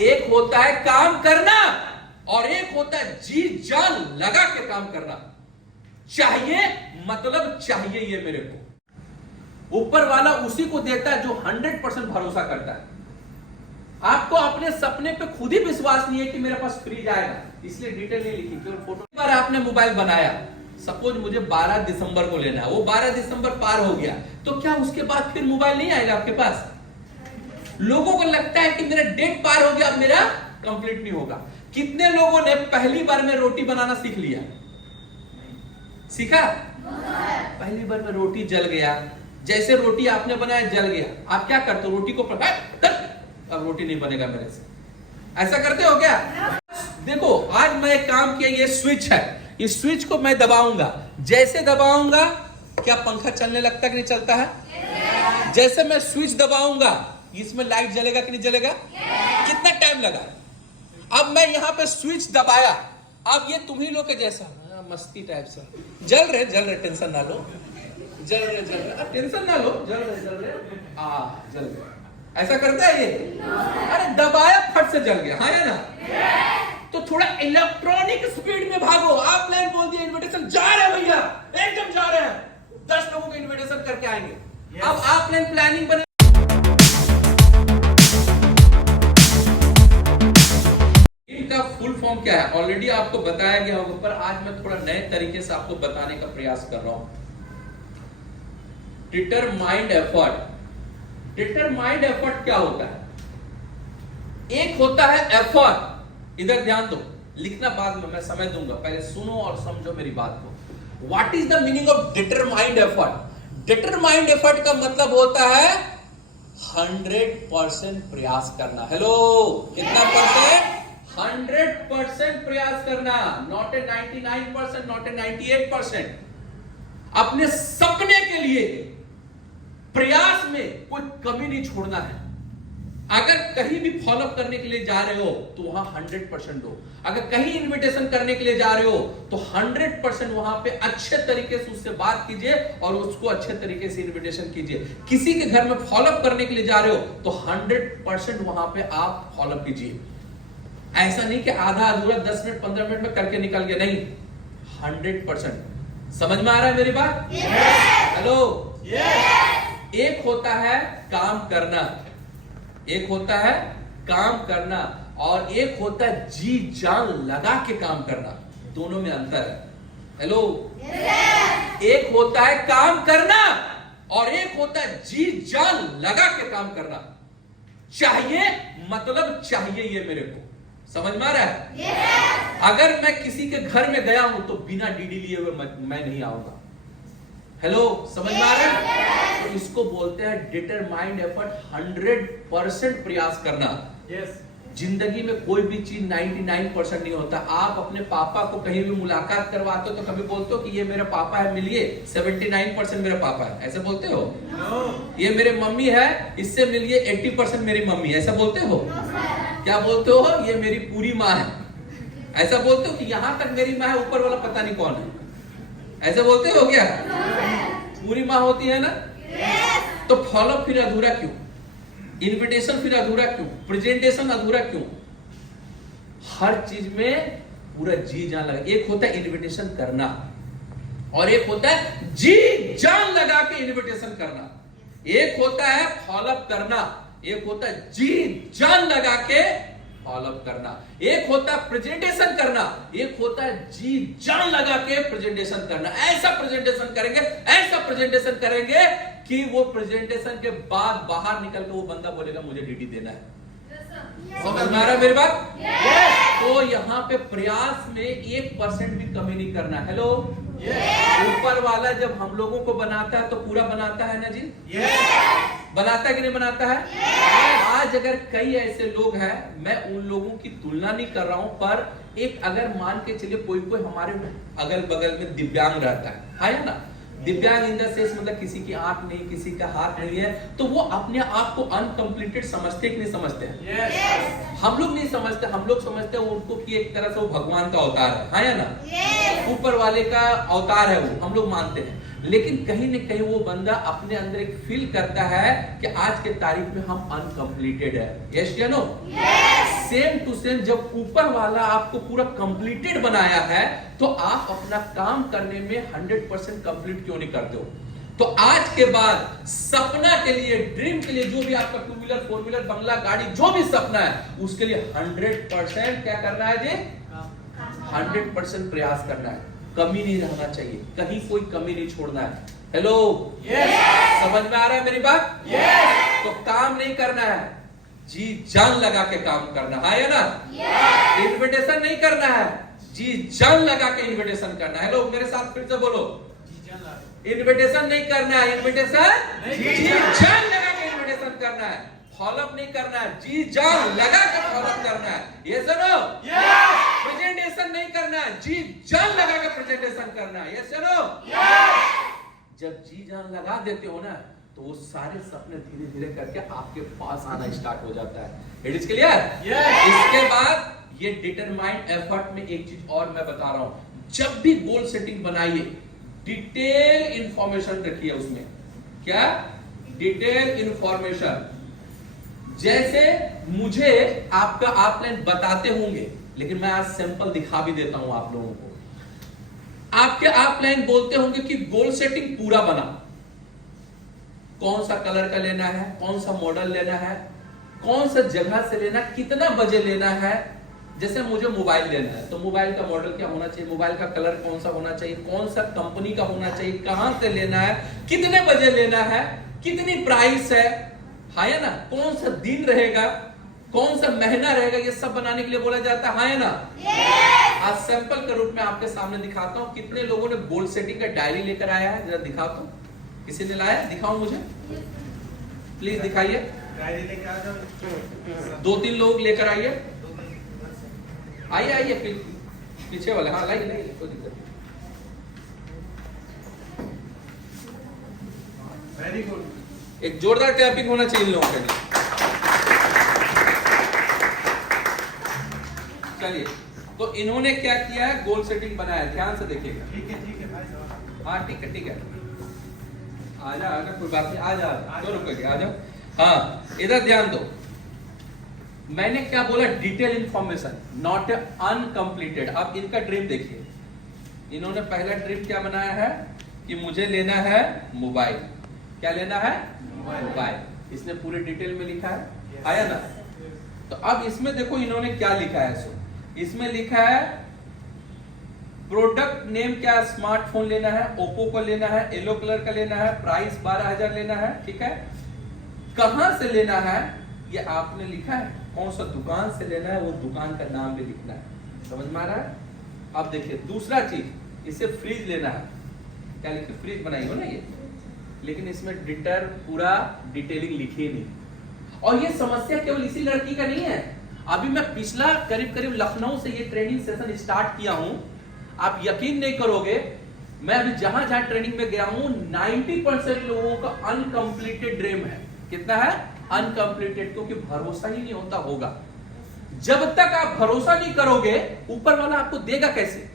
एक होता है काम करना और एक होता है जी जान लगा के काम करना। चाहिए मतलब चाहिए ये मेरे को। ऊपर वाला उसी को देता है जो 100% भरोसा करता है। आपको अपने सपने पे खुद ही विश्वास नहीं है कि मेरे पास फ्रीज आएगा, इसलिए डिटेल नहीं लिखी, केवल फोटो। एक बार आपने मोबाइल बनाया, सपोज मुझे 12 दिसंबर को लेना है, वो 12 दिसंबर पार हो गया, तो क्या उसके बाद फिर मोबाइल नहीं आएगा आपके पास? लोगों को लगता है कि मेरा डेट पार हो गया, अब मेरा कंप्लीट नहीं होगा। कितने लोगों ने पहली बार में रोटी बनाना सीख लिया? सीखा? पहली बार में रोटी जल गया, जैसे रोटी आपने बनाया जल गया, आप क्या करते हो? रोटी को अब रोटी नहीं बनेगा मेरे से, ऐसा करते हो क्या? देखो आज मैं एक काम किया, ये स्विच है, इस स्विच को मैं दबाऊंगा, जैसे दबाऊंगा क्या पंखा चलने लगता कि नहीं चलता है? जैसे मैं स्विच दबाऊंगा इसमें लाइट जलेगा कि नहीं जलेगा? कितना टाइम लगा? अब मैं यहाँ पे स्विच दबाया, अब ये तुम्ही लोग के जैसा मस्ती टाइप से जल रहे, टेंशन ना लो, जल रहे, टेंशन ना लो, जल रहे, जल रहे, ऐसा करता है ये? अरे दबाया फट से जल गया, हाँ या ना? तो थोड़ा इलेक्ट्रॉनिक स्पीड में भागो। आप लाइन बोल दिया इन्विटेशन जा रहे हैं भैया, एकदम जा रहे हैं, 10 लोगों का इन्विटेशन करके आएंगे। अब आप लाइन प्लानिंग बने, इनका फुल फॉर्म क्या है ऑलरेडी आपको बताया गया होगा, पर आज मैं थोड़ा नए तरीके से आपको बताने का प्रयास कर रहा हूं। Determined effort. डिटरमाइंड एफर्ट क्या होता है? एक होता है एफर्ट, इधर ध्यान दो, लिखना बाद में मैं समय दूंगा, पहले सुनो और समझो मेरी बात को। What is the meaning of determined effort? Determined effort का मतलब होता है 100% प्रयास करना। हेलो, कितना परसेंट? 100% प्रयास करना, नॉट ए 99%, नॉट ए 98%। अपने सपने के लिए प्रयास में कोई कमी नहीं छोड़ना है। अगर कहीं भी फॉलो करने के लिए जा रहे हो तो वहां 100% दो। अगर कहीं इनविटेशन करने के लिए जा रहे हो तो 100% वहां पे अच्छे तरीके से उससे बात कीजिए और उसको अच्छे तरीके से इनविटेशन कीजिए। किसी के घर में फॉलो करने के लिए जा रहे हो तो 100% वहां पे आप फॉलो कीजिए। ऐसा नहीं कि आधा अधूरा 10 मिनट 15 मिनट में करके निकल गया, नहीं, 100%। समझ में आ रहा है मेरी बात? हेलो, एक होता है काम करना, एक होता है काम करना और एक होता है जी जान लगा के काम करना। दोनों में अंतर है। हेलो, एक होता है काम करना और एक होता है जी जान लगा के काम करना। चाहिए मतलब चाहिए ये मेरे को। समझ में आ रहा है? अगर मैं किसी के घर में गया हूं तो बिना डीडी लिए हुए मैं नहीं आऊंगा। हेलो, समझ में आ रहा है? तो इसको बोलते हैं डिटरमाइंड एफर्ट, 100% प्रयास करना। जिंदगी में कोई भी चीज 99% नहीं होता। आप अपने पापा को कहीं भी मुलाकात करवाते हो तो कभी बोलते हो कि ये मेरा पापा है, मिलिए, 79% मेरा पापा है, ऐसा बोलते हो? ये मेरे मम्मी है, इससे मिलिए, 80% मेरी मम्मी है, ऐसा बोलते हो? क्या बोलते हो? ये मेरी पूरी माँ है, ऐसा बोलते हो? कि यहां तक मेरी माँ है, ऊपर वाला पता नहीं कौन है, ऐसा बोलते हो क्या? पूरी माँ होती है ना? तो फॉलो फिर अधूरा क्यों? इनविटेशन फिर अधूरा क्यों? प्रेजेंटेशन अधूरा क्यों? हर चीज में पूरा जी जान लगा। एक होता है इनविटेशन करना और एक होता है जी जान लगा के इनविटेशन करना। एक होता है फॉलो अप करना, एक होता है जी जान लगा के फॉलो अप करना। एक होता है प्रेजेंटेशन करना, एक होता है जी जान लगा के प्रेजेंटेशन करना। ऐसा प्रेजेंटेशन करेंगे, ऐसा प्रेजेंटेशन करेंगे कि वो प्रेजेंटेशन के बाद बाहर निकल के वो बंदा बोलेगा मुझे डीडी देना है। समझ में आ रहा है मेरी बात? तो यहाँ पे प्रयास में 1% भी कमी नहीं करना। हेलो, ऊपर वाला जब हम लोगों को बनाता है तो पूरा बनाता है ना जी? बनाता है कि नहीं बनाता है? आज अगर कई ऐसे लोग हैं, मैं उन लोगों की तुलना नहीं कर रहा हूं, पर एक अगर मान के चलिए कोई हमारे अगल बगल में दिव्यांग रहता है या ना? दिव्यांग इन द सेंस मतलब किसी की आंख नहीं, किसी का हाथ नहीं है, तो वो अपने आप को अनकंप्लीटेड समझते कि नहीं समझते हैं? हम लोग नहीं समझते। हम लोग समझते हैं उनको कि एक तरह से वो भगवान का अवतार है, हाँ या ना? ऊपर वाले का अवतार है वो, हम लोग मानते हैं। लेकिन कहीं न कहीं वो बंदा अपने अंदर एक फील करता है कि आज के तारीख में हम अनकंप्लीटेड है। यस या नो? सेम टू सेम जब ऊपर वाला आपको पूरा कंप्लीटेड बनाया है तो आप अपना काम करने में 100% कंप्लीट क्यों नहीं करते हो? तो आज के बाद सपना के लिए, ड्रीम के लिए, जो भी आपका 2 व्हीलर 4 व्हीलर बंगला गाड़ी जो भी सपना है उसके लिए 100% क्या करना है जी? 100% प्रयास करना है, कमी नहीं रहना चाहिए, कहीं कोई कमी नहीं छोड़ना है। हेलो, समझ में आ रहा है मेरी बात? तो काम नहीं करना है, जी जान लगा के काम करना है या ना? इन्विटेशन नहीं करना है, जी जान लगा के इन्विटेशन करना है। हेलो, मेरे साथ फिर से बोलो, इन्विटेशन नहीं करना है, इन्विटेशन जी जान लगा के इन्विटेशन करना है, फॉलोअप नहीं करना है, जी जान लगा के फॉलोअप करना है। ये सुनो, प्रेजेंटेशन नहीं करना है, जी जान लगा के प्रेजेंटेशन करना है। ये सुनो, जब जी जान लगा देते हो ना तो वो सारे सपने धीरे धीरे करके आपके पास आना स्टार्ट हो जाता है। It is clear? इसके बाद ये डिटरमाइंड एफर्ट में एक चीज और मैं बता रहा हूं, जब भी गोल सेटिंग बनाइए डिटेल इंफॉर्मेशन रखिए उसमें। क्या? Detail information. जैसे मुझे आपका आउटलाइन बताते होंगे, लेकिन मैं आज सैंपल दिखा भी देता हूं आप लोगों को। आपके आउटलाइन बोलते होंगे कि गोल सेटिंग पूरा बना, कौन सा कलर का लेना है, कौन सा मॉडल लेना है, कौन सा जगह से लेना, कितना बजे लेना है। जैसे मुझे मोबाइल लेना है तो मोबाइल का मॉडल क्या होना चाहिए, मोबाइल का कलर कौन सा होना चाहिए, कौन सा कंपनी का होना चाहिए, कहां से लेना है, कितने बजे लेना है, कितनी प्राइस है या ना, कौन सा दिन रहेगा, कौन सा महीना रहेगा, ये सब बनाने के लिए बोला जाता है या ना? आज सैंपल के रूप में आपके सामने दिखाता हूं कितने लोगों ने गोल सेटिंग का डायरी लेकर आया है। जरा दिखाता हूं, किसी ने लाया? दिखाओ मुझे, प्लीज दिखाइए। डायरी लेकर आ जाओ। 2-3 लोग लेकर आइए, आइए पीछे वाले। हाँ, लाइए कोई दिक्कत नहीं। वेरी गुड, एक जोरदार क्लैपिंग होना चाहिए इन लोगों के लिए। चलिए, तो इन्होंने क्या किया है, गोल सेटिंग बनाया है, ध्यान से देखिएगा। ठीक है भाई साहब। हाँ ठीक है, आजा कोई बात नहीं, आजा दो रुपए आ जाओ। हाँ, इधर ध्यान दो, मैंने क्या बोला? Detail information, not uncompleted. अब इनका ड्रीम देखिए, इन्होंने पहला ड्रीम क्या बनाया है कि मुझे लेना है मोबाइल। क्या लेना है? मोबाइल। इसने पूरे डिटेल में लिखा है, आया ना? तो अब इसमें देखो इन्होंने क्या लिखा है। इसमें लिखा है प्रोडक्ट नेम, क्या स्मार्टफोन लेना है, ओप्पो का लेना है, येलो कलर का लेना है, प्राइस 12,000 लेना है, ठीक है। कहां से लेना है ये आपने लिखा है, कौन सा दुकान से लेना है वो दुकान का नाम भी लिखना है। समझ में आ रहा है? अब देखिए दूसरा चीज, इसे फ्रिज लेना है, क्या लिखे? फ्रिज बनाई हो ना ये, लेकिन इसमें पूरा डिटेलिंग लिखी नहीं। और ये समस्या केवल इसी लड़की का नहीं है। अभी मैं पिछला करीब लखनऊ से ये ट्रेनिंग सेशन स्टार्ट किया हूं, आप यकीन नहीं करोगे, मैं अभी जहां जहां ट्रेनिंग में गया हूं 90% लोगों का अनकंप्लीटेड ड्रीम है। कितना है? अनकंप्लीटेड, क्योंकि भरोसा ही नहीं होता होगा। जब तक आप भरोसा नहीं करोगे, ऊपर वाला आपको देगा कैसे?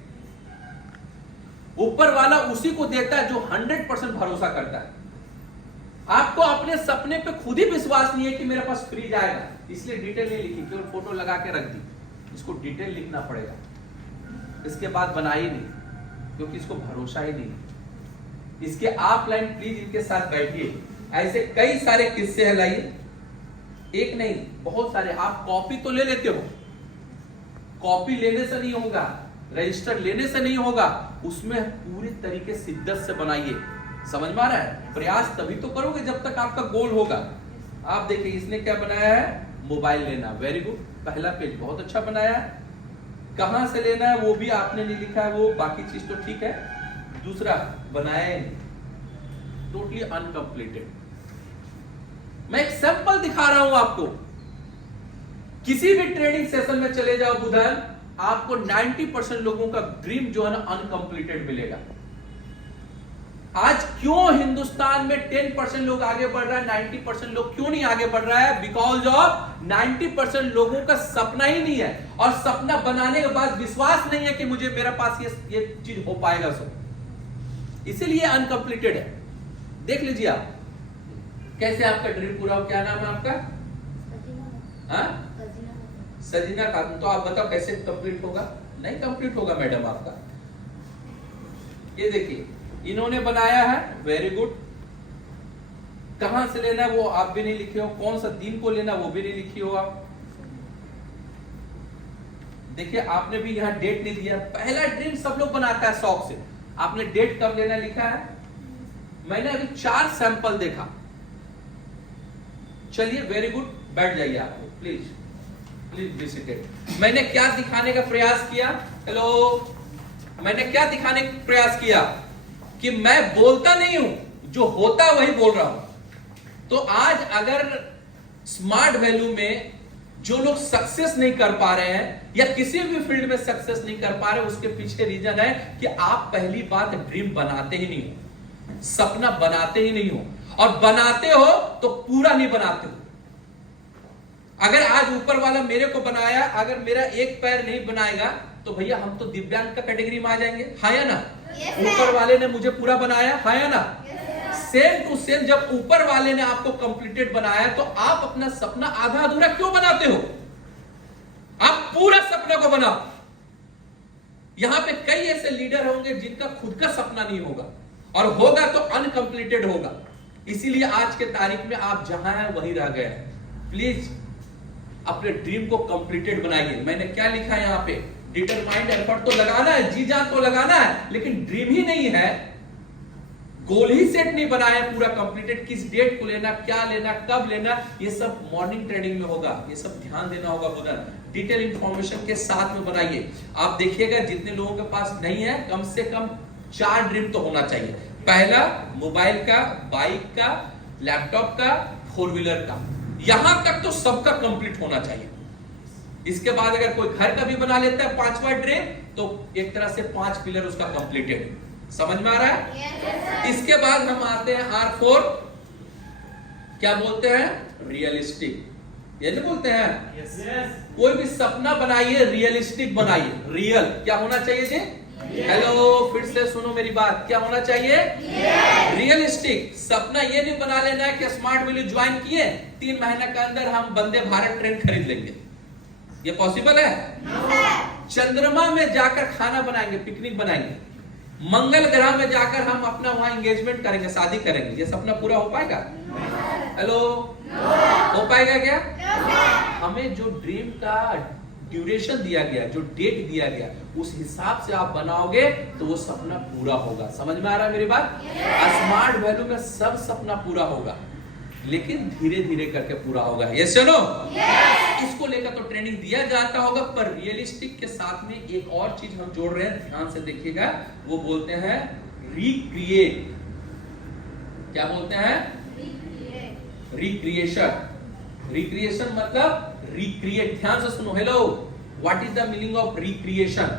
ऊपर वाला उसी को देता है जो 100% भरोसा करता है। आपको अपने सपने पे खुद ही विश्वास नहीं है कि मेरे पास फ्रिज आएगा, इसलिए डिटेल नहीं लिखी, केवल फोटो लगा के रख दी। इसको डिटेल लिखना पड़ेगा, इसके बाद बनाई नहीं, क्योंकि इसको भरोसा ही नहीं। इसके आप लाइन प्लीज इनके साथ बैठिए। ऐसे कई सारे किस्से हैं, लाइए, एक नहीं बहुत सारे। आप कॉपी तो ले लेते हो, कॉपी लेने से नहीं होगा, रजिस्टर लेने से नहीं होगा, उसमें पूरी तरीके शिद्दत से बनाइए। समझ में आ रहा है? प्रयास तभी तो करोगे जब तक आपका गोल होगा। आप देखिए इसने क्या बनाया है, मोबाइल लेना, वेरी गुड, पहला पेज बहुत अच्छा बनाया है। कहां से लेना है वो भी आपने नहीं लिखा है, वो बाकी चीज तो ठीक है। दूसरा बनाया ही नहीं, टोटली अनकंप्लीटेड। मैं एक सैंपल दिखा रहा हूं आपको। किसी भी ट्रेनिंग सेशन में चले जाओ बुधन, आपको 90% लोगों का ड्रीम जो है ना अनकंप्लीटेड मिलेगा। आज क्यों हिंदुस्तान में 10% लोग आगे बढ़ रहा है, 90% लोग क्यों नहीं आगे बढ़ रहा है? बिकॉज ऑफ 90% लोगों का सपना ही नहीं है, और सपना बनाने के बाद विश्वास नहीं है कि मुझे मेरे पास ये चीज हो पाएगा। सब इसीलिए अनकंप्लीटेड है। देख लीजिए आप कैसे आपका ड्रीम पूरा हो। क्या नाम है आपका? सजीना खातून, तो आप बताओ कैसे कंप्लीट होगा? नहीं कंप्लीट होगा मैडम आपका। ये देखिए इन्होंने बनाया है, वेरी गुड। कहां से लेना है वो आप भी नहीं लिखे हो, कौन सा दिन को लेना वो भी नहीं लिखी हो आप। देखिए आपने भी यहां डेट नहीं दिया। पहला ड्रीम सब लोग बनाता है शौक से, आपने डेट कब लेना लिखा है? मैंने अभी 4 सैंपल देखा। चलिए वेरी गुड, बैठ जाइए आप लोग प्लीज, प्लीज बी सीटेड। मैंने क्या दिखाने का प्रयास किया? हेलो, मैंने क्या दिखाने का प्रयास किया कि मैं बोलता नहीं हूं, जो होता वही बोल रहा हूं। तो आज अगर स्मार्ट वैल्यू में जो लोग सक्सेस नहीं कर पा रहे हैं या किसी भी फील्ड में सक्सेस नहीं कर पा रहे, उसके पीछे रीजन है कि आप पहली बात ड्रीम बनाते ही नहीं हो, सपना बनाते ही नहीं हो, और बनाते हो तो पूरा नहीं बनाते हो। अगर आज ऊपर वाला मेरे को बनाया, अगर मेरा एक पैर नहीं बनाएगा तो भैया हम तो दिव्यांग का कैटेगरी में आ जाएंगे, हाँ या ना? ऊपर वाले ने मुझे पूरा बनाया, हाँ या ना? सेम टू सेम जब ऊपर वाले ने आपको कंप्लीटेड बनाया तो आप अपना सपना आधा अधूरा क्यों बनाते हो? आप पूरा सपना को बनाओ। यहां पे कई ऐसे लीडर होंगे जिनका खुद का सपना नहीं होगा, और होगा तो अनकंप्लीटेड होगा। इसीलिए आज के तारीख में आप जहां हैं वहीं रह गए हैं। प्लीज अपने ड्रीम को कंप्लीटेड बनाइए। मैंने क्या लिखा है यहाँ पे? डिटरमाइंड एफर्ट तो लगाना है, जी जान तो लगाना है, लेकिन ड्रीम ही नहीं है, गोल ही सेट नहीं बनाया पूरा कंप्लीटेड। किस डेट को लेना, क्या लेना, कब लेना, ये सब मॉर्निंग ट्रेडिंग में होगा, ये सब ध्यान देना होगा बुधन। डिटेल इंफॉर्मेशन के साथ में बनाइए। आप देखिएगा जितने लोगों के पास नहीं है, कम से कम 4 ड्रीम तो होना चाहिए। पहला मोबाइल का, बाइक का, लैपटॉप का, 4 व्हीलर का, यहां तक तो सबका कंप्लीट होना चाहिए। इसके बाद अगर कोई घर का भी बना लेता है 5वां ड्रीम, तो एक तरह से 5 पिलर उसका कंप्लीटेड। समझ में आ रहा है? yes, इसके बाद हम आते हैं R4, क्या बोलते हैं? रियलिस्टिक। ये नहीं बोलते हैं? yes, कोई भी सपना बनाइए, रियलिस्टिक बनाइए। रियल क्या होना चाहिए जी? हेलो, फिर से सुनो मेरी बात, क्या होना चाहिए? रियलिस्टिक। सपना ये नहीं बना लेना है कि स्मार्ट वैल्यू ज्वाइन किए, 3 महीने के अंदर हम वंदे भारत ट्रेन खरीद लेंगे। ये पॉसिबल है? चंद्रमा में जाकर खाना बनाएंगे, पिकनिक बनाएंगे, मंगल ग्रह में जाकर हम अपना वहां एंगेजमेंट करेंगे, शादी करेंगे, ये सपना पूरा हो पाएगा? हेलो, हो पाएगा क्या? हमें जो ड्रीम का ड्यूरेशन दिया गया, जो डेट दिया गया, उस हिसाब से आप बनाओगे तो वो सपना पूरा होगा। समझ में आ रहा है मेरी बात? स्मार्ट वैल्यू में सब सपना पूरा होगा, लेकिन धीरे धीरे करके पूरा होगा। यस या नो? इसको लेकर तो ट्रेनिंग दिया जाता होगा, पर रियलिस्टिक के साथ में एक और चीज हम जोड़ रहे हैं, ध्यान से देखिएगा। वो बोलते हैं रिक्रिएट। क्या बोलते हैं? रिक्रिएशन। रिक्रिएशन मतलब रिक्रिएट। ध्यान से सुनो। Hello, what is the meaning of recreation?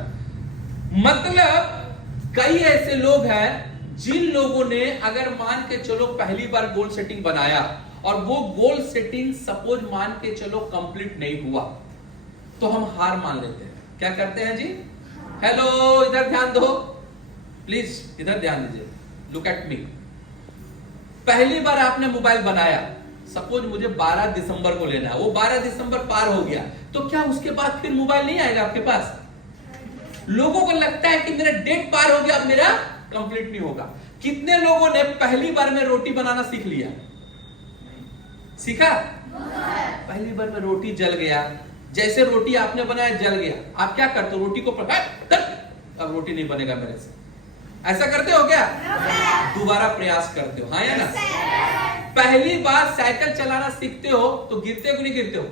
मतलब कई ऐसे लोग हैं जिन लोगों ने, अगर मान के चलो पहली बार गोल सेटिंग बनाया और वो गोल सेटिंग सपोज मान के चलो कंप्लीट नहीं हुआ, तो हम हार मान लेते हैं। क्या करते हैं जी? हेलो, इधर ध्यान दो प्लीज, इधर ध्यान दीजिए, लुक एट मी। पहली बार आपने मोबाइल बनाया, सपोज मुझे 12 दिसंबर को लेना है, वो 12 दिसंबर पार हो गया, तो क्या उसके बाद फिर मोबाइल नहीं आएगा आपके पास? लोगों को लगता है कि मेरा डेट पार हो गया, अब मेरा कंप्लीट नहीं होगा। कितने लोगों ने पहली बार में रोटी बनाना सीख लिया? सीखा? पहली बार में रोटी जल गया, जैसे रोटी आपने बनाया जल गया, आप क्या करते हो? रोटी को अब रोटी नहीं बनेगा मेरे से, ऐसा करते हो क्या? दोबारा प्रयास करते हो, हाँ या ना? पहली बार साइकिल चलाना सीखते हो तो गिरते हो कि नहीं गिरते हो?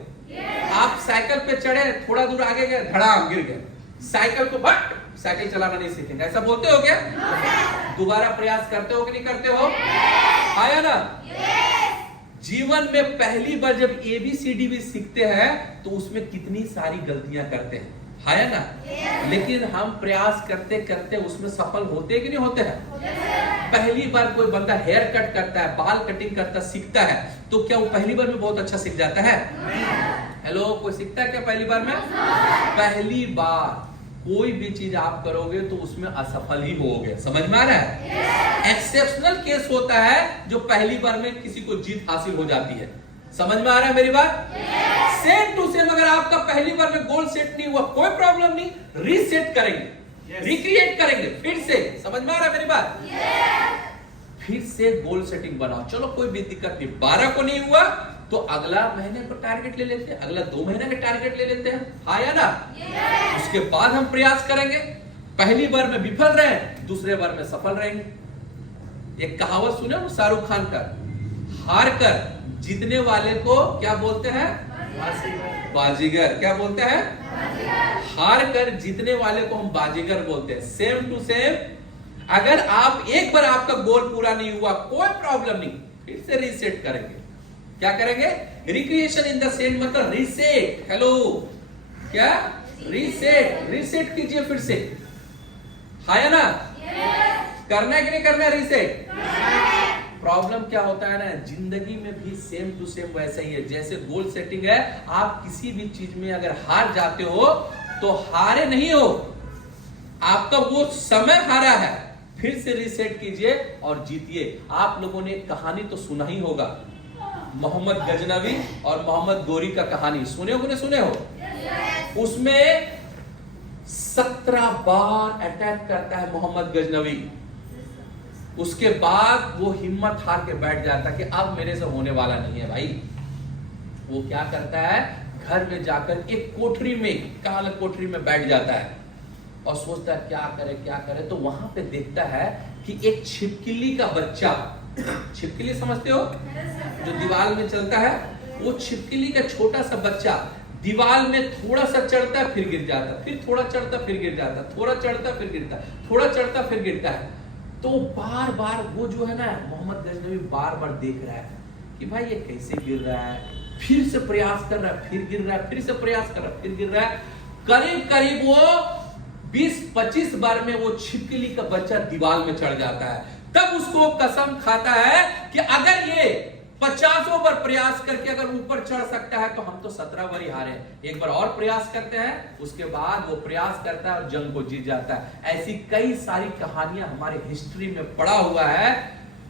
आप साइकिल पे चढ़े, थोड़ा दूर आगे गए, धड़ाम गिर गए, साइकिल को साइकिल चलाना नहीं सीखेंगे, ऐसा बोलते हो क्या? दोबारा प्रयास करते हो कि नहीं करते हो? हाँ या ना? जीवन में पहली बार जब ABCD भी सीखते हैं तो उसमें कितनी सारी गलतियां करते हैं, हाँ या ना? लेकिन हम प्रयास करते करते उसमें सफल होते कि नहीं होते हैं? पहली बार कोई बंदा हेयर कट करता है, बाल कटिंग करता सीखता है, तो क्या वो पहली बार में बहुत अच्छा सीख जाता है? हेलो, कोई सीखता है क्या पहली बार में? पहली बार कोई भी चीज आप करोगे तो उसमें असफल ही होगे। समझ में आ रहा है? एक्सेप्शनल केस होता है जो पहली बार में किसी को जीत हासिल हो जाती है। समझ में आ रहा है मेरी बात? सेम टू सेम अगर आपका पहली बार में गोल सेट नहीं हुआ, कोई प्रॉब्लम नहीं, रीसेट करेंगे, रिक्रिएट करेंगे फिर से। समझ में आ रहा है मेरी बात? फिर से गोल सेटिंग बनाओ। चलो कोई भी दिक्कत नहीं, 12 को नहीं हुआ तो अगला महीने को टारगेट ले लेते हैं, अगला 2 महीने का टारगेट ले लेते हैं, हाँ या ना? उसके बाद हम प्रयास करेंगे। पहली बार में विफल रहे, दूसरे बार में सफल रहेंगे। एक कहावत सुने हो शाहरुख खान का, हार कर जीतने वाले को क्या बोलते हैं? बाजीगर। क्या बोलते हैं? हार कर जीतने वाले को हम बाजीगर बोलते हैं। सेम टू सेम अगर आप एक बार आपका गोल पूरा नहीं हुआ, कोई प्रॉब्लम नहीं, फिर से रीसेट करेंगे। क्या करेंगे? रिक्रिएशन इन द सेम, मतलब रीसेट। हेलो, क्या? रीसेट। रीसेट कीजिए फिर से, हाँ या ना? करना है कि नहीं करना है रीसेट? प्रॉब्लम क्या होता है ना, जिंदगी में भी सेम टू सेम वैसा ही है। जैसे गोल सेटिंग है, आप किसी भी चीज में अगर हार जाते हो तो हारे नहीं हो, आपका वो समय हारा है। फिर से रीसेट कीजिए और जीतिए। आप लोगों ने कहानी तो सुना ही होगा, मोहम्मद गजनवी और मोहम्मद गोरी का कहानी सुने हो? सुने हो? उसमें 17 बार अटैक करता है मोहम्मद गजनवी। उसके बाद वो हिम्मत हार के बैठ जाता है कि अब मेरे से होने वाला नहीं है भाई। वो क्या करता है, घर में जाकर एक कोठरी में, काल कोठरी में बैठ जाता है और सोचता है क्या करे। तो वहां पे देखता है कि एक छिपकली का बच्चा, छिपकली समझते हो जो दीवार में चलता है, वो छिपकली का छोटा सा बच्चा दीवार में थोड़ा सा चढ़ता है फिर गिर जाता, फिर थोड़ा चढ़ता फिर गिर जाता, थोड़ा चढ़ता फिर गिरता, थोड़ा चढ़ता फिर गिरता है। तो बार बार वो जो है ना, मोहम्मद गजनवी बार बार देख रहा है कि भाई ये कैसे गिर रहा है, फिर से प्रयास कर रहा है, फिर गिर रहा है, फिर से प्रयास कर रहा है, फिर गिर रहा है। करीब करीब वो 20-25 बार में वो छिपकली का बच्चा दीवार में चढ़ जाता है। तब उसको कसम खाता है कि अगर ये 50 बार प्रयास करके अगर ऊपर चढ़ सकता है तो हम तो 17 बार ही हारे। एक बार और प्रयास करते हैं, उसके बाद वो प्रयास करता है और जंग को जीत जाता है। ऐसी कई सारी कहानियां हमारे हिस्ट्री में पड़ा हुआ है।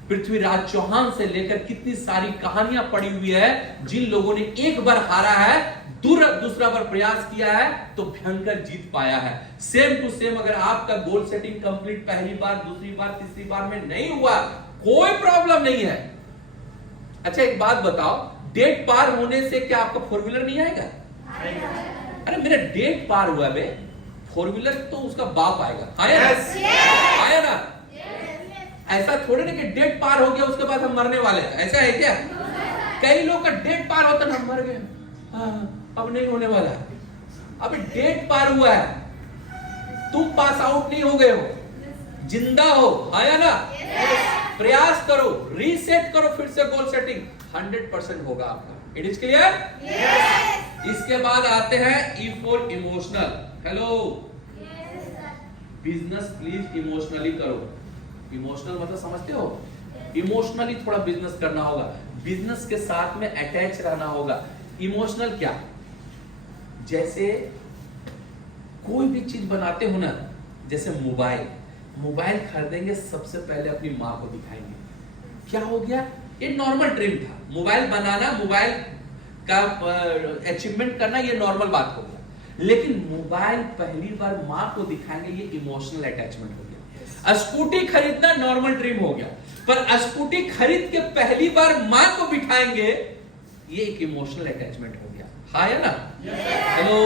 पृथ्वीराज चौहान से लेकर कितनी सारी कहानियां पड़ी हुई है, जिन लोगों ने एक बार हारा है, दूसरा बार प्रयास किया है तो भयंकर जीत पाया है। सेम टू सेम अगर आपका गोल सेटिंग कंप्लीट पहली बार, दूसरी बार, तीसरी बार में नहीं हुआ, कोई प्रॉब्लम नहीं है। अच्छा एक बात बताओ, डेट पार होने से क्या आपका 4 व्हीलर नहीं आएगा? अरे मेरा डेट पार हुआ बे, 4 व्हीलर तो उसका बाप आएगा, आया ना? आया ना? ऐसा थोड़े ना कि डेट पार हो गया उसके बाद हम मरने वाले हैं, ऐसा है क्या? कई लोग का डेट पार होता ना, मर गए, अब नहीं होने वाला। अब डेट पार हुआ है, तुम पास आउट नहीं हो गए हो, जिंदा हो, आया ना? प्रयास करो, रीसेट करो, फिर से गोल सेटिंग 100% होगा आपका। It is clear? इसके बाद आते हैं E for emotional. Hello, business please emotionally करो। इमोशनल मतलब समझते हो? इमोशनली थोड़ा बिजनेस करना होगा, बिजनेस के साथ में अटैच रहना होगा। इमोशनल क्या? जैसे कोई भी चीज बनाते हो ना, जैसे मोबाइल खरीदेंगे, सबसे पहले अपनी माँ को दिखाएंगे। क्या हो गया? ये नॉर्मल ड्रीम था, मोबाइल बनाना, मोबाइल का अचीवमेंट करना, ये नॉर्मल बात हो गया। लेकिन मोबाइल पहली बार माँ को दिखाएंगे, ये इमोशनल अटैचमेंट हो गया। स्कूटी खरीदना नॉर्मल ड्रीम हो गया, पर स्कूटी खरीद के पहली बार माँ को बिठाएंगे, ये एक इमोशनल अटैचमेंट हो गया, हाँ या ना? हेलो,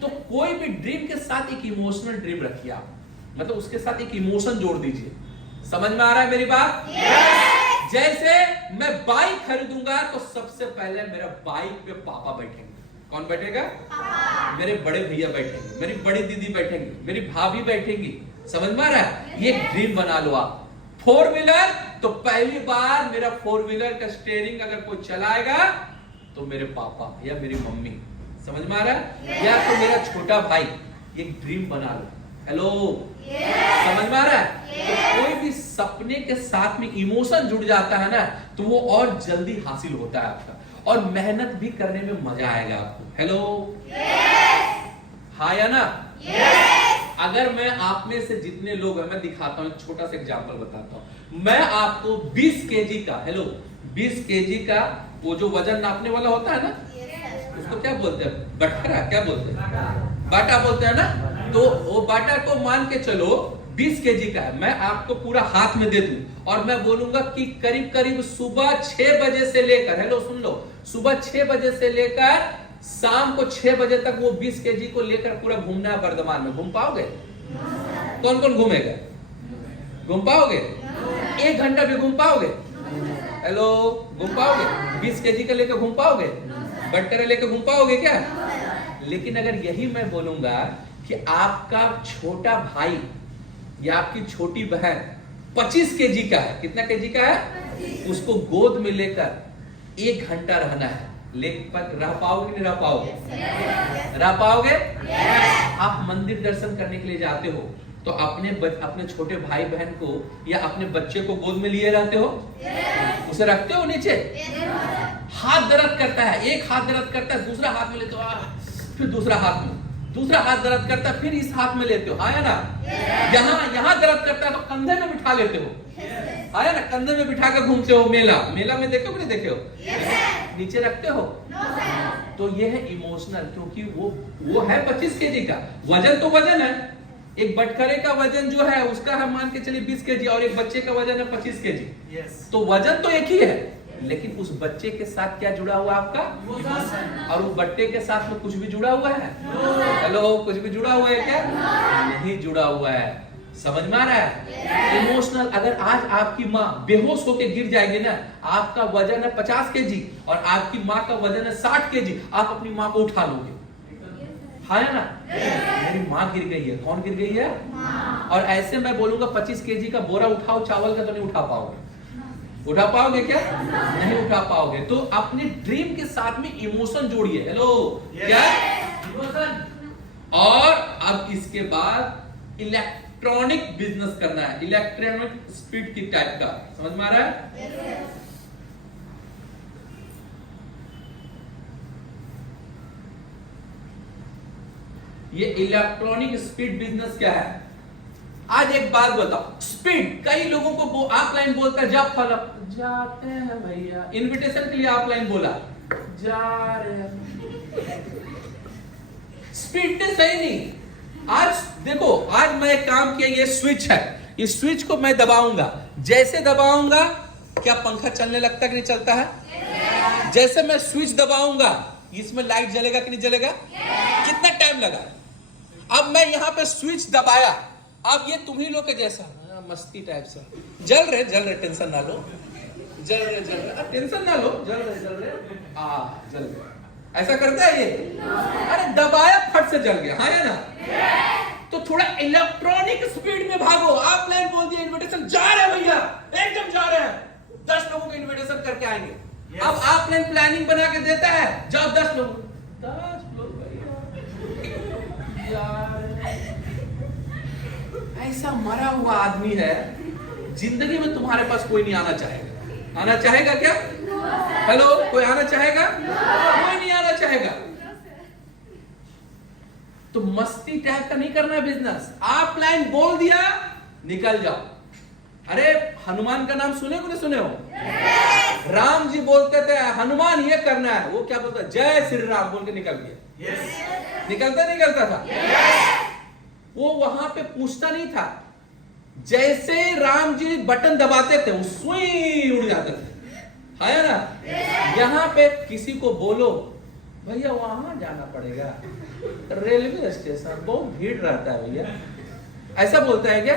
तो कोई भी ड्रीम के साथ एक इमोशनल ड्रीम रखिए आप, मतलब उसके साथ एक इमोशन जोड़ दीजिए। समझ में आ रहा है मेरी बात? जैसे मैं बाइक खरीदूंगा तो सबसे पहले मेरा बाइक पे पापा बैठेंगे। कौन बैठेगा? मेरे बड़े भैया बैठेंगे, मेरी बड़ी दीदी बैठेंगी, मेरी भाभी बैठेंगी। समझ में आ रहा है? ये ड्रीम बना लो आप। 4 व्हीलर तो पहली बार मेरा 4 व्हीलर का स्टीयरिंग अगर कोई चलाएगा तो मेरे पापा या मेरी मम्मी। समझ में आ रहा है? या तो मेरा छोटा भाई। ये ड्रीम बना लो। हेलो, समझ में आ रहा है? तो कोई भी सपने के साथ में इमोशन जुड़ जाता है ना, तो वो और जल्दी हासिल होता है आपका, और मेहनत भी करने में मजा आएगा आपको। हेलो, हाँ या ना? अगर मैं आप में से जितने लोग हैं, मैं दिखाता हूं, एक छोटा सा एग्जांपल बताता हूं। मैं आपको 20 केजी का, हेलो, 20 केजी का वो जो वजन नापने वाला होता है ना, उसको क्या बोलते हैं, बटखरा, क्या बोलते हैं, बाटा बोलते हैं ना। तो वो बाटा को मान के चलो 20 केजी का है, मैं आपको पूरा हाथ में दे दूं और मैं बोलूंगा कि करीब करीब सुबह 6 बजे से लेकर, हेलो सुन लो, सुबह 6 बजे से लेकर शाम को 6 बजे तक वो 20 केजी को लेकर पूरा घूमना है वर्धमान में, घूम पाओगे? कौन कौन घूमेगा? घूम पाओगे? 1 घंटा भी घूम पाओगे? हेलो, घूम पाओगे? 20 केजी का लेकर घूम पाओगे? बटकरा लेकर घूम पाओगे क्या? लेकिन अगर यही मैं बोलूंगा कि आपका छोटा भाई या आपकी छोटी बहन 25 केजी का है, कितना केजी का है, उसको गोद में लेकर 1 घंटा रहना है, लेकर रह पाओगे नहीं रह पाओगे? रह पाओगे? आप मंदिर दर्शन करने के लिए जाते हो तो अपने छोटे भाई बहन को या अपने बच्चे को गोद में लिए रहते हो? उसे रखते हो नीचे? हाथ दर्द करता है, एक हाथ दर्द करता है, दूसरा हाथ में लेते हो, फिर दूसरा हाथ में, दूसरा हाथ दर्द करता है, फिर इस हाथ में लेते हो, आया ना? यहाँ दर्द करता है तो कंधे में बिठा लेते हो, आया ना? कंधे में बिठा कर घूमते हो, मेला में देखे हो नहीं देखे हो? नीचे रखते हो। तो ये है इमोशनल, क्योंकि वो है 25 केजी का वजन, तो वजन है। एक बटखरे का वजन जो है उसका है मान के चलिए 20 केजी और एक बच्चे का वजन है 25 केजी। तो वजन तो एक ही है, लेकिन उस बच्चे के साथ क्या जुड़ा हुआ आपका? और उस बट्टे के साथ में कुछ भी जुड़ा हुआ है? हेलो, कुछ भी जुड़ा हुआ है क्या? नहीं जुड़ा हुआ है। समझ में आ रहा है? इमोशनल। अगर आज आपकी माँ बेहोश होकर गिर जाएगी ना, आपका वजन है 50 केजी और आपकी माँ का वजन है 60 केजी, आप अपनी माँ को उठा लोगे, हाँ ना? मेरी माँ गिर गई है, कौन गिर गई है? और ऐसे मैं बोलूंगा 25 केजी का बोरा उठाओ चावल का, तो नहीं उठा पाओगे। उठा पाओगे क्या? नहीं उठा पाओगे। तो अपने ड्रीम के साथ में इमोशन जोड़िए। हेलो, क्या इमोशन? और अब इसके बाद इलेक्ट्रॉनिक बिजनेस करना है, इलेक्ट्रॉनिक स्पीड की टाइप का। समझ में आ रहा है? ये इलेक्ट्रॉनिक स्पीड बिजनेस क्या है? आज एक बात बताओ, स्पीड, कई लोगों को वो ऑफलाइन बोलता है, जब फल जाते हैं भैया, इनविटेशन के लिए ऑफलाइन बोला, जा रहे हैं, स्पीड ने सही नहीं। आज देखो, आज मैं एक काम किया, ये स्विच है, इस स्विच को मैं दबाऊंगा, जैसे दबाऊंगा क्या पंखा चलने लगता है कि नहीं चलता है? जैसे मैं स्विच दबाऊंगा इसमें लाइट जलेगा कि नहीं जलेगा? कितना टाइम लगा? अब मैं यहाँ पे स्विच दबाया, अब ये तुम ही लोग के जैसा मस्ती टाइप से जल रहे, टेंशन ना लो, जल रहे, टेंशन ना लो, जल रहे, जल रहे, ऐसा करता है ये? अरे दबाया, फट से जल गया, हाँ या ना? तो थोड़ा इलेक्ट्रॉनिक स्पीड में भागो। आप लाइन बोल दिया, इन्विटेशन जा रहे हैं भैया, एकदम जा रहे हैं, 10 लोगों को इन्विटेशन करके आएंगे। अब आप लाइन प्लानिंग बना के देता है, जाओ 10 लोग ऐसा मरा हुआ आदमी है, जिंदगी में तुम्हारे पास कोई नहीं आना चाहेगा। आना चाहेगा क्या? हेलो, कोई आना चाहेगा? कोई नहीं आना चाहेगा। तो मस्ती टाइप का नहीं करना है बिजनेस। आप लाइन बोल दिया, निकल जाओ। अरे हनुमान का नाम सुने को नहीं सुने हो? राम जी बोलते थे हनुमान ये करना है, वो क्या बोलता, जय श्री राम बोल के निकल गया। निकलता था। वो वहां पे पूछता नहीं था, जैसे राम जी बटन दबाते थे वो सुई उड़ जाते थे, है ना? यहाँ पे किसी को बोलो भैया वहां जाना पड़ेगा, रेलवे स्टेशन बहुत भीड़ रहता है भैया, ऐसा बोलता है क्या?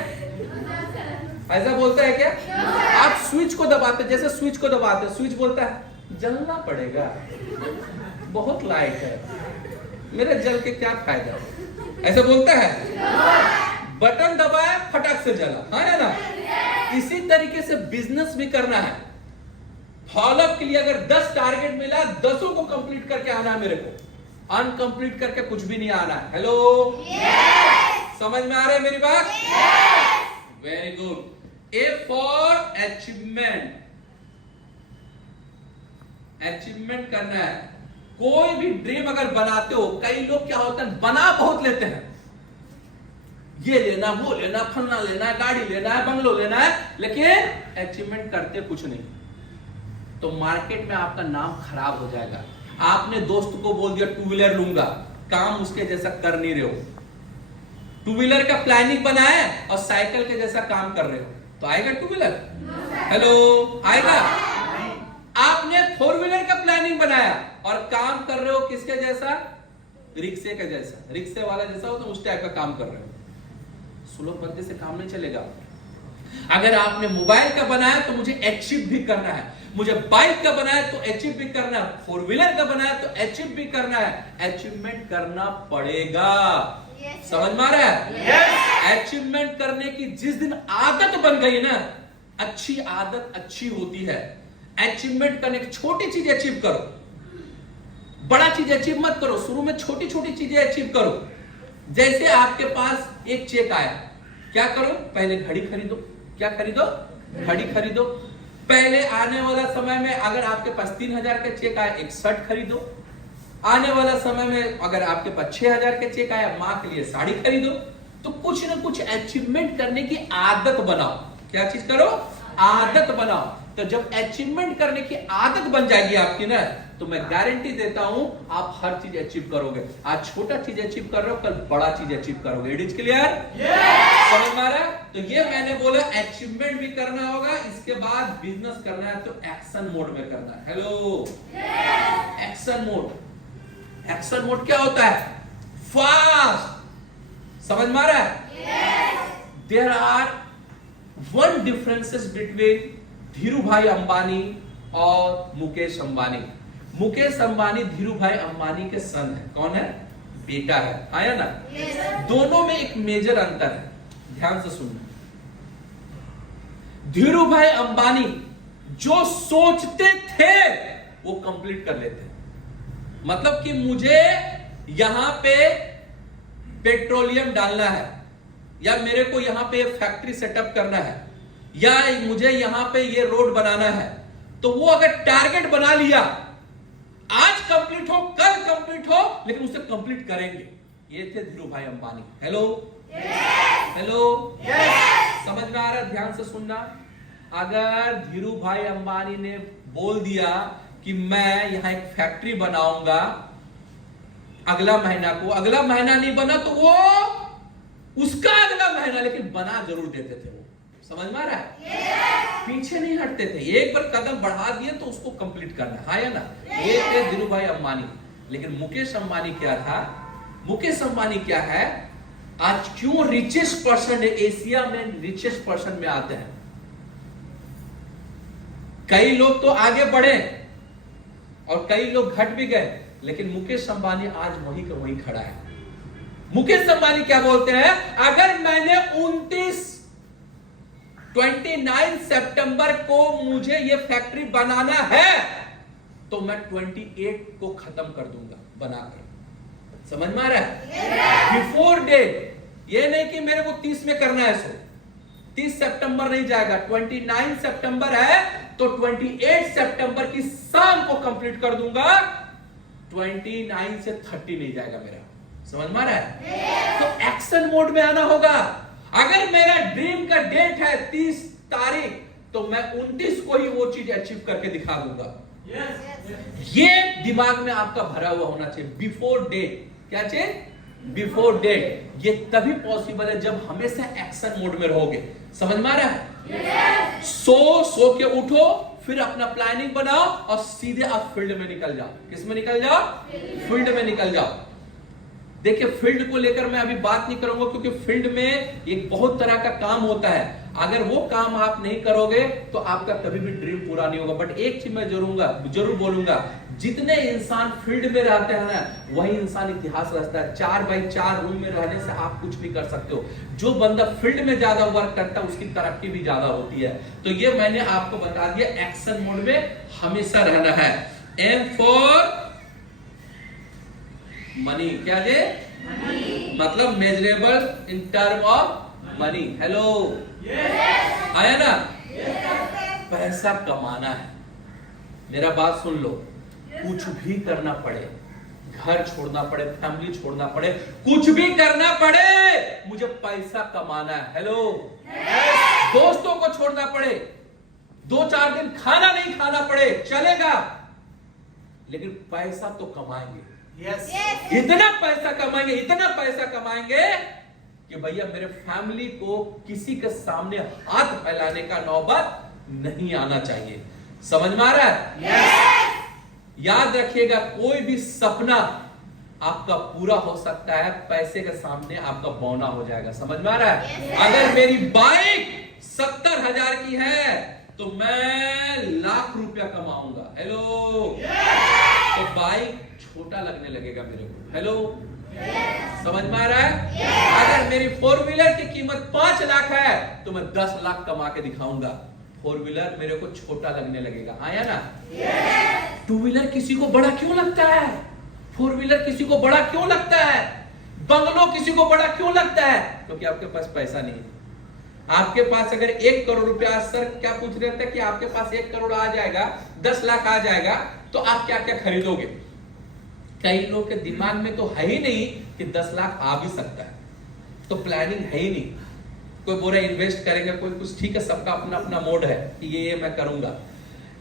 ऐसा बोलता है क्या? आप स्विच को दबाते, जैसे स्विच को दबाते, स्विच बोलता है जलना पड़ेगा, बहुत लाइट है, मेरे जल के क्या फायदा? ऐसा बोलता है। बटन दबाया, फटाक से जला, है ना? इसी तरीके से बिजनेस भी करना है। फॉलोअप के लिए अगर 10 टारगेट मिला, 10 को कंप्लीट करके आना है मेरे को, अनकंप्लीट करके कुछ भी नहीं आना है। हेलो, समझ में आ रहा है मेरी बात? Very good. A for achievement, achievement करना है। कोई भी ड्रीम अगर बनाते हो, कई लोग क्या होता है बना बहुत लेते हैं, ये लेना, वो लेना, फलना लेना है, गाड़ी लेना है, बंगलो लेना है, लेकिन अचीवमेंट करते कुछ नहीं, तो मार्केट में आपका नाम खराब हो जाएगा। आपने दोस्त को बोल दिया टू व्हीलर लूंगा, काम उसके जैसा कर नहीं रहे हो, टू व्हीलर का प्लानिंग बनाया और साइकिल के जैसा काम कर रहे हो, तो आएगा टू व्हीलर? हेलो, आएगा? आपने फोर व्हीलर का प्लानिंग बनाया और काम कर रहे हो किसके जैसा? रिक्शे का जैसा, रिक्शे वाला जैसा हो तो उस टाइप का काम कर रहे हो, स्लो बंदे से काम नहीं चलेगा। अगर आपने मोबाइल का बनाया तो मुझे अचीव भी करना है, मुझे बाइक का बनाया तो अचीव भी करना है, फोर व्हीलर का बनाया तो अचीव भी करना है, अचीवमेंट करना पड़ेगा। समझ में आ रहा है? अचीवमेंट करने की जिस दिन आदत बन गई ना, अच्छी आदत अच्छी होती है। अचीवमेंट करने की छोटी चीज अचीव करो, बड़ा चीज अचीव मत करो, शुरू में छोटी छोटी चीजें अचीव करो। जैसे आपके पास एक चेक आया, क्या करो? पहले घड़ी खरीदो। क्या खरीदो? घड़ी खरीदो। पहले आने वाला समय में अगर आपके पास 3,000 का चेक आया, एक शर्ट खरीदो। आने वाला समय में अगर आपके पास 6,000 का चेक आया, मां के लिए साड़ी खरीदो। तो कुछ ना कुछ अचीवमेंट करने की आदत बनाओ। क्या चीज करो? आदत बनाओ। तो जब अचीवमेंट करने की आदत बन जाएगी आपकी ना, तो मैं गारंटी देता हूं आप हर चीज अचीव करोगे। आज छोटा चीज अचीव कर रहे हो, कल बड़ा चीज अचीव करोगे। It is clear? समझ में आ रहा है? तो ये मैंने बोला अचीवमेंट भी करना होगा, इसके बाद बिजनेस करना है तो एक्शन मोड में करना है। Hello, action mode. Action mode क्या होता है? फास्ट। समझ में आ रहा है? There are one differences between Dhirubhai Ambani और मुकेश अंबानी। मुकेश अंबानी धीरू भाई अंबानी के सन है। कौन है? बेटा है। आया ना? दोनों में एक मेजर अंतर है, ध्यान से सुनना। धीरू भाई अंबानी जो सोचते थे वो कंप्लीट कर लेते। मतलब कि मुझे यहां पे पेट्रोलियम डालना है, या मेरे को यहां पे फैक्ट्री सेटअप करना है, या मुझे यहां पे ये रोड बनाना है, तो वो अगर टारगेट बना लिया, आज कंप्लीट हो, कल कंप्लीट हो, लेकिन उसे कंप्लीट करेंगे। ये थे धीरू भाई अंबानी। हेलो, हेलो, समझ में आ रहा है? ध्यान से सुनना। अगर धीरू भाई अंबानी ने बोल दिया कि मैं यहां एक फैक्ट्री बनाऊंगा अगला महीना को, अगला महीना नहीं बना तो वो उसका अगला महीना, लेकिन बना जरूर देते थे वो। समझ में आ रहा है? पीछे नहीं हटते थे, एक बार कदम बढ़ा दिए तो उसको कंप्लीट करना है। हाँ या ना? ये थे धीरू भाई अंबानी। लेकिन मुकेश अंबानी क्या था? मुकेश अंबानी क्या है? आज क्यों रिचेस्ट पर्सन है, एशिया में रिचेस्ट पर्सन में आते हैं। कई लोग तो आगे बढ़े और कई लोग घट भी गए, लेकिन मुकेश अंबानी आज वहीं का वहीं खड़ा है। मुकेश अंबानी क्या बोलते हैं? अगर मैंने 29 सितंबर को मुझे ये फैक्ट्री बनाना है तो मैं 28 को खत्म कर दूंगा बनाकर। समझ में आ रहा है? Before date. ये नहीं कि मेरे को 30 में करना है, सो 30 सितंबर नहीं जाएगा। 29 सितंबर है तो 28 सितंबर की शाम को कंप्लीट कर दूंगा। 29 से 30 नहीं जाएगा मेरा। समझ में आ रहा है? तो एक्शन मोड में आना होगा। अगर मेरा ड्रीम का डेट है 30 तारीख, तो मैं 29 को ही वो चीज अचीव करके दिखा दूंगा। ये दिमाग में आपका भरा हुआ होना चाहिए। Before date. क्या चाहिए? Before date. ये तभी पॉसिबल है जब हमेशा एक्शन मोड में रहोगे। समझ में आ रहा है? सो के उठो, फिर अपना प्लानिंग बनाओ और सीधे आप फील्ड में निकल जाओ। किस में निकल जाओ? फील्ड में निकल जाओ। देखिए, फील्ड को लेकर मैं अभी बात नहीं करूंगा, क्योंकि फील्ड में एक बहुत तरह का काम होता है। अगर वो काम आप नहीं करोगे तो आपका कभी भी ड्रीम पूरा नहीं होगा। बट एक चीज मैं जरूर बोलूंगा, जितने इंसान फील्ड में रहते हैं ना, वही इंसान इतिहास रचता है। 4x4 रूम में रहने से आप कुछ भी कर सकते हो। जो बंदा फील्ड में ज्यादा वर्क करता है उसकी तरक्की भी ज्यादा होती है। तो ये मैंने आपको बता दिया, एक्शन मोड में हमेशा रहना है। M for money. क्या जे? मतलब measurable in term of money. Hello, आया ना? पैसा कमाना है। मेरा बात सुन लो, कुछ भी करना पड़े, घर छोड़ना पड़े, फैमिली छोड़ना पड़े, कुछ भी करना पड़े, मुझे पैसा कमाना है। हेलो, दोस्तों को छोड़ना पड़े, 2-4 दिन खाना नहीं खाना पड़े, चलेगा, लेकिन पैसा तो कमाएंगे। Yes. इतना पैसा कमाएंगे, इतना पैसा कमाएंगे कि भैया मेरे फैमिली को किसी के सामने हाथ फैलाने का नौबत नहीं आना चाहिए। समझ में आ रहा है? Yes. याद रखिएगा, कोई भी सपना आपका पूरा हो सकता है, पैसे के सामने आपका बौना हो जाएगा। समझ में आ रहा है? Yes. अगर मेरी बाइक 70,000 की है तो मैं लाख रुपया कमाऊंगा। हेलो, तो बाइक छोटा लगने लगेगा मेरे को। हेलो, समझ में आ रहा है? अगर मेरी 4 व्हीलर की कीमत 5 लाख है तो मैं 10 लाख कमा के दिखाऊंगा। 4 व्हीलर मेरे को छोटा लगने लगेगा। आया ना? 2 व्हीलर किसी को बड़ा क्यों लगता है? 4 व्हीलर किसी को बड़ा क्यों लगता है? बंगलो किसी को बड़ा क्यों लगता है? क्योंकि आपके पास पैसा नहीं है। आपके पास अगर 1 करोड़ रुपया, सर क्या पूछ रहे थे कि आपके पास 1 करोड़ आ जाएगा, 10 लाख आ जाएगा, तो आप क्या क्या खरीदोगे? कई लोग के दिमाग में तो है ही नहीं कि 10 लाख आ भी सकता है, तो प्लानिंग है ही नहीं। कोई बोला इन्वेस्ट करेंगे, कोई कुछ, ठीक है, सबका अपना अपना मोड है कि ये मैं करूंगा,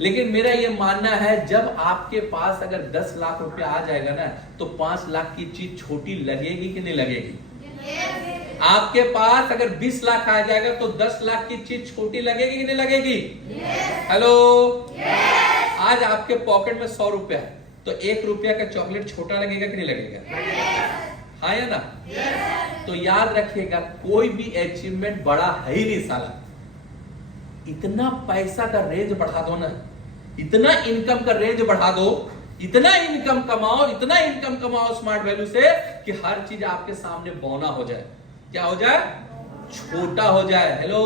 लेकिन मेरा ये मानना है जब आपके पास अगर 10 लाख रुपया आ जाएगा ना, तो 5 लाख की चीज छोटी लगेगी कि नहीं लगेगी? आपके पास अगर 20 लाख आ जाएगा तो 10 लाख की चीज छोटी लगेगी कि नहीं लगेगी? हेलो, आज आपके पॉकेट में 100 रुपया है तो 1 रुपया का चॉकलेट छोटा लगेगा कि नहीं लगेगा? हाँ या ना? तो याद रखिएगा, कोई भी अचीवमेंट बड़ा है ही नहीं साला। इतना पैसा का रेंज बढ़ा दो ना, इतना इनकम का रेंज बढ़ा दो, इतना इनकम कमाओ, इतना इनकम कमाओ स्मार्ट वैल्यू से कि हर चीज आपके सामने बौना हो जाए। क्या हो जाए? छोटा हो जाए। हेलो,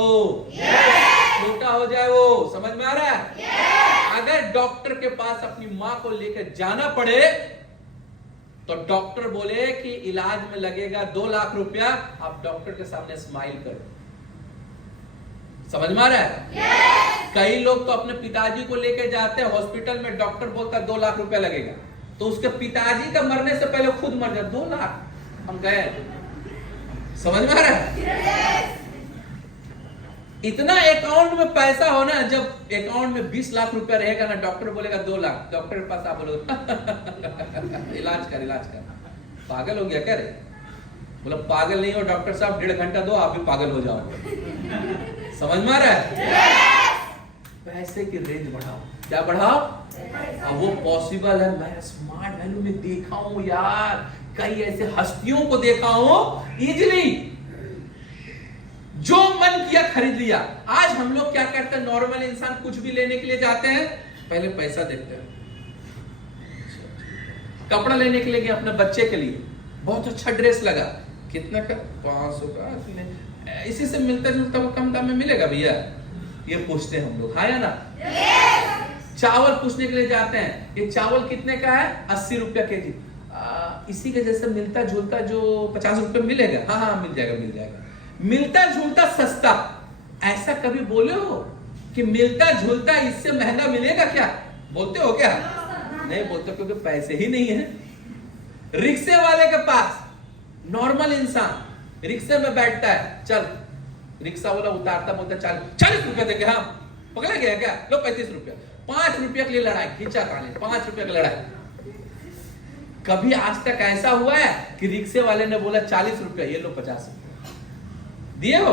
छोटा हो जाए। वो समझ में आ रहा है? अगर डॉक्टर के पास अपनी मां को लेकर जाना पड़े तो डॉक्टर बोले कि इलाज में लगेगा 2 लाख रुपया, आप डॉक्टर के सामने स्माइल करो। समझ में आ रहा है? कई लोग तो अपने पिताजी को लेकर जाते हैं हॉस्पिटल में, डॉक्टर बोलता 2 लाख रुपया लगेगा, तो उसके पिताजी का मरने से पहले खुद मर जाए। 2 लाख हम गए। समझ में आ रहा है? इतना अकाउंट में पैसा होना, जब अकाउंट में 20 लाख रुपया रहेगा ना, डॉक्टर बोलेगा 2 लाख, डॉक्टर के पास आप बोलोगे इलाज कर। पागल हो गया क्या रे? बोला पागल नहीं हो डॉक्टर साहब, 1.5 घंटा दो, आप भी पागल हो जाओ। समझ में आ रहा है? पैसे की रेंज बढ़ाओ। क्या बढ़ाओ? अब वो पॉसिबल है। मैं स्मार्ट वैल्यू में देखा हूं यार, कई ऐसे हस्तियों को देखा हूं, इजीली जो मन किया खरीद लिया। आज हम लोग क्या करते हैं, नॉर्मल इंसान कुछ भी लेने के लिए जाते हैं, पहले पैसा देखते हैं। कपड़ा लेने के लिए गए अपने बच्चे के लिए, बहुत अच्छा ड्रेस लगा, कितना का? 500 का, इसी से मिलता जुलता वो कम दाम में मिलेगा भैया, ये पूछते हैं हम लोग। हाँ या ना? चावल पूछने के लिए जाते हैं, ये चावल कितने का है? 80 रुपया केजी। इसी के जैसे मिलता जुलता जो 50 रुपये मिलेगा, हाँ मिल जाएगा। मिलता जुलता सस्ता, ऐसा कभी बोले हो कि मिलता जुलता इससे महंगा मिलेगा क्या? बोलते हो क्या? नहीं बोलते, क्योंकि पैसे ही नहीं है। रिक्शे वाले के पास नॉर्मल इंसान रिक्शे में बैठता है, चल, रिक्शा वाला उतारता, बोलता 40 रुपया देंगे। हाँ, पकड़ा गया क्या? लो 35 रुपया। 5 रुपया के लिए लड़ाई, खींचा ताने, 5 रुपया की लड़ाई। कभी आज तक ऐसा हुआ है कि रिक्शे वाले ने बोला 40 रुपया, ये लो 50 रुपया दिए हो?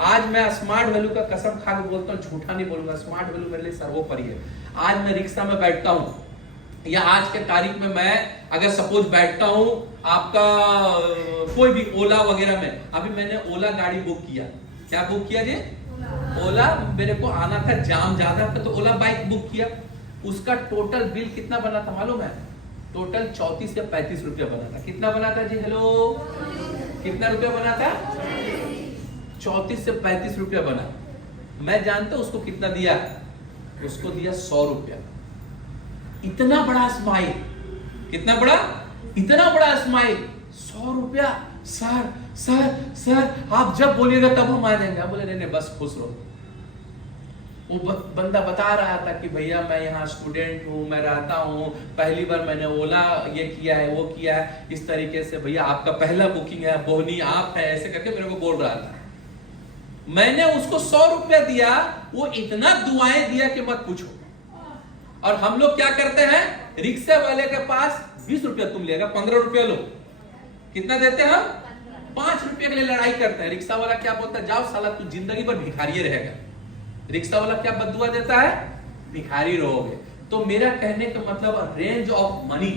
आज मैं स्मार्ट वैल्यू का कसम खा के बोलता हूँ, झूठा नहीं बोलूंगा, स्मार्ट वैल्यू मेरे लिए सर्वोपरि है। आज मैं रिक्शा में बैठता हूँ, या आज के तारीख में मैं अगर सपोज बैठता हूँ आपका कोई भी ओला वगैरह में, अभी मैंने ओला गाड़ी बुक किया। क्या बुक किया जी? ओला। मेरे को आना था, जाम ज्यादा था, तो ओला बाइक बुक किया। उसका टोटल बिल कितना बना था मालूम है? टोटल 34 या 35 रुपया बना था। कितना बना था जी? हेलो, कितना रुपया बना था? 34 से 35 रुपया बना। मैं जानता हूं उसको कितना दिया? उसको दिया 100 रुपया। इतना बड़ा स्माइल, कितना बड़ा? इतना बड़ा स्माइल, 100 रुपया। सर सर सर आप जब बोलिएगा तब हम आ जाएंगे। बोले नहीं बस खुश रहो। वो बंदा बता रहा था कि भैया मैं यहाँ स्टूडेंट हूँ, मैं रहता हूँ, पहली बार मैंने ओला ये किया है, वो किया है, इस तरीके से भैया आपका पहला बुकिंग है, बोहनी आप है, ऐसे करके मेरे को बोल रहा था। मैंने उसको 100 रुपया दिया, वो इतना दुआएं दिया कि मत पूछो। और हम लोग क्या करते हैं, रिक्शा वाले के पास 20 रुपया तुम लेगा, 15 रुपया लो, कितना देते हैं हम, 5 रुपये के लिए लड़ाई करते हैं। रिक्शा वाला क्या बोलता है, जाओ साला तू जिंदगी भर भिखारी रहेगा। रिक्शा वाला क्या बदुआ देता है, भिखारी रहोगे। तो मेरा कहने का मतलब रेंज ऑफ मनी,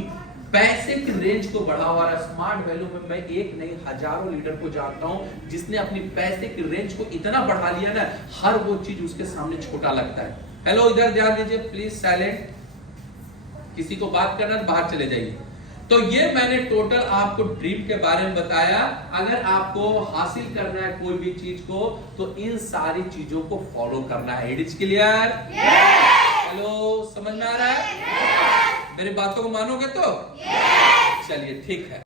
पैसे की रेंज को बढ़ावा। और स्मार्ट वैल्यू में मैं एक नहीं हजारों लीडर को जानता हूं जिसने अपनी पैसे की रेंज को इतना बढ़ा लिया ना, हर वो चीज उसके सामने छोटा लगता है। हेलो, इधर ध्यान दीजिए प्लीज, साइलेंट, किसी को बात करना है बाहर चले जाइए। तो ये मैंने टोटल आपको ड्रीम के बारे में बताया। अगर आपको हासिल करना है कोई भी चीज को, तो इन सारी चीजों को फॉलो करना है। It is clear? हेलो, समझ में आ रहा है? मेरी बातों को मानोगे तो चलिए ठीक है।